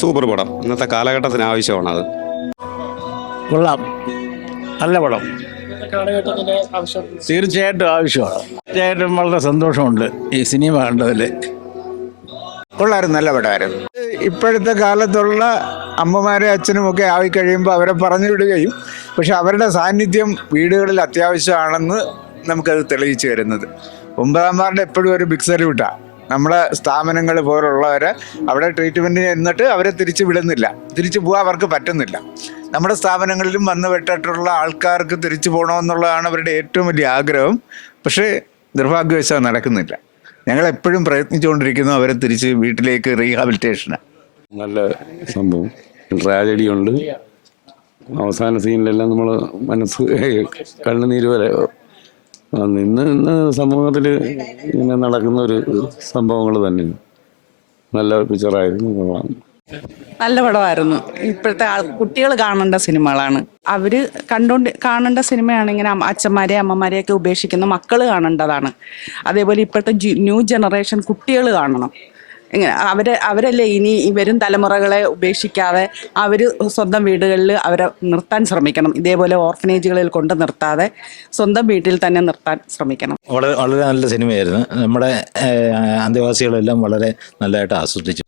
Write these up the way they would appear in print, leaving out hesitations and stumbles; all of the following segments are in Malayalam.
സൂപ്പർ പടം. ഇന്നത്തെ കാലഘട്ടത്തിന് ആവശ്യമാണത്. കൊള്ളാം, നല്ല പടം. തീർച്ചയായിട്ടും ആവശ്യമാണ്. തീർച്ചയായിട്ടും വളരെ സന്തോഷമുണ്ട് ഈ സിനിമ കണ്ടതിൽ. കൊള്ളായിരുന്നു, നല്ല പടമായിരുന്നു. ഇപ്പോഴത്തെ കാലത്തുള്ള അമ്മമാരെ അച്ഛനും ഒക്കെ ആയിക്കഴിയുമ്പോൾ അവരെ പറഞ്ഞു വിടുകയും, പക്ഷെ അവരുടെ സാന്നിധ്യം വീടുകളിൽ അത്യാവശ്യമാണെന്ന് നമുക്കത് തെളിയിച്ചു വരുന്നത്. ഒമ്പതാം എപ്പോഴും ഒരു ബിഗ് സല്യൂട്ടാണ്. നമ്മളെ സ്ഥാപനങ്ങൾ പോലുള്ളവരെ അവിടെ ട്രീറ്റ്മെൻറ്റിന് എന്നിട്ട് അവരെ തിരിച്ചു വിടുന്നില്ല, തിരിച്ചു പോകാൻ അവർക്ക് പറ്റുന്നില്ല. നമ്മുടെ സ്ഥാപനങ്ങളിലും വന്നു വിട്ടിട്ടുള്ള ആൾക്കാർക്ക് തിരിച്ചു പോകണമെന്നുള്ളതാണ് അവരുടെ ഏറ്റവും വലിയ ആഗ്രഹം. പക്ഷേ നിർഭാഗ്യവശാൽ നടക്കുന്നില്ല. ഞങ്ങളെപ്പോഴും പ്രയത്നിച്ചുകൊണ്ടിരിക്കുന്നു അവരെ തിരിച്ച് വീട്ടിലേക്ക് റീഹാബിലിറ്റേഷന്. നല്ല സംഭവം, ട്രാജഡി ഉണ്ട്. അവസാന സീനിലെല്ലാം നമ്മൾ മനസ്സ് കണ്ണുനീര് വരെ. ഇന്ന് സമൂഹത്തിൽ ഇങ്ങനെ നടക്കുന്ന ഒരു സംഭവങ്ങൾ തന്നെ. നല്ല പിക്ചറായിരുന്നു, കൊള്ളാം. നല്ല പടമായിരുന്നു. ഇപ്പോഴത്തെ കുട്ടികൾ കാണേണ്ട സിനിമകളാണ്. അവർ കാണേണ്ട സിനിമയാണ്. ഇങ്ങനെ അച്ഛന്മാരെ അമ്മമാരെയൊക്കെ ഉപേക്ഷിക്കുന്ന മക്കൾ കാണേണ്ടതാണ്. അതേപോലെ ഇപ്പോഴത്തെ ന്യൂ ജനറേഷൻ കുട്ടികൾ കാണണം. ഇങ്ങനെ അവരല്ലേ ഇനി വരും തലമുറകളെ ഉപേക്ഷിക്കാതെ അവർ സ്വന്തം വീടുകളിൽ അവരെ നിർത്താൻ ശ്രമിക്കണം. ഇതേപോലെ ഓർഫനേജുകളിൽ കൊണ്ട് നിർത്താതെ സ്വന്തം വീട്ടിൽ തന്നെ നിർത്താൻ ശ്രമിക്കണം. വളരെ വളരെ നല്ല സിനിമയായിരുന്നു. നമ്മുടെ അന്തേവാസികളെല്ലാം വളരെ നല്ലതായിട്ട് ആസ്വദിച്ചു.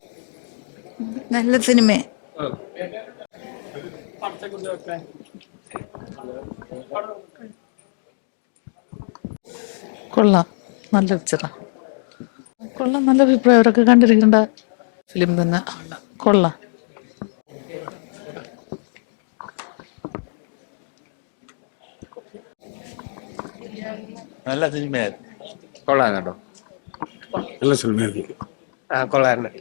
നല്ല സിനിമ. കൊള്ളാം, നല്ല പിക്ചറാ. കൊള്ളാം, നല്ല അഭിപ്രായം. അവരൊക്കെ കണ്ടിരിക്കേണ്ട ഫിലിം തന്നെ. കൊള്ളാം. നല്ല സിനിമയായിരുന്നു. കൊള്ളാം കേട്ടോ, നല്ല സിനിമയായിരുന്നു. കൊള്ളായിരുന്നു.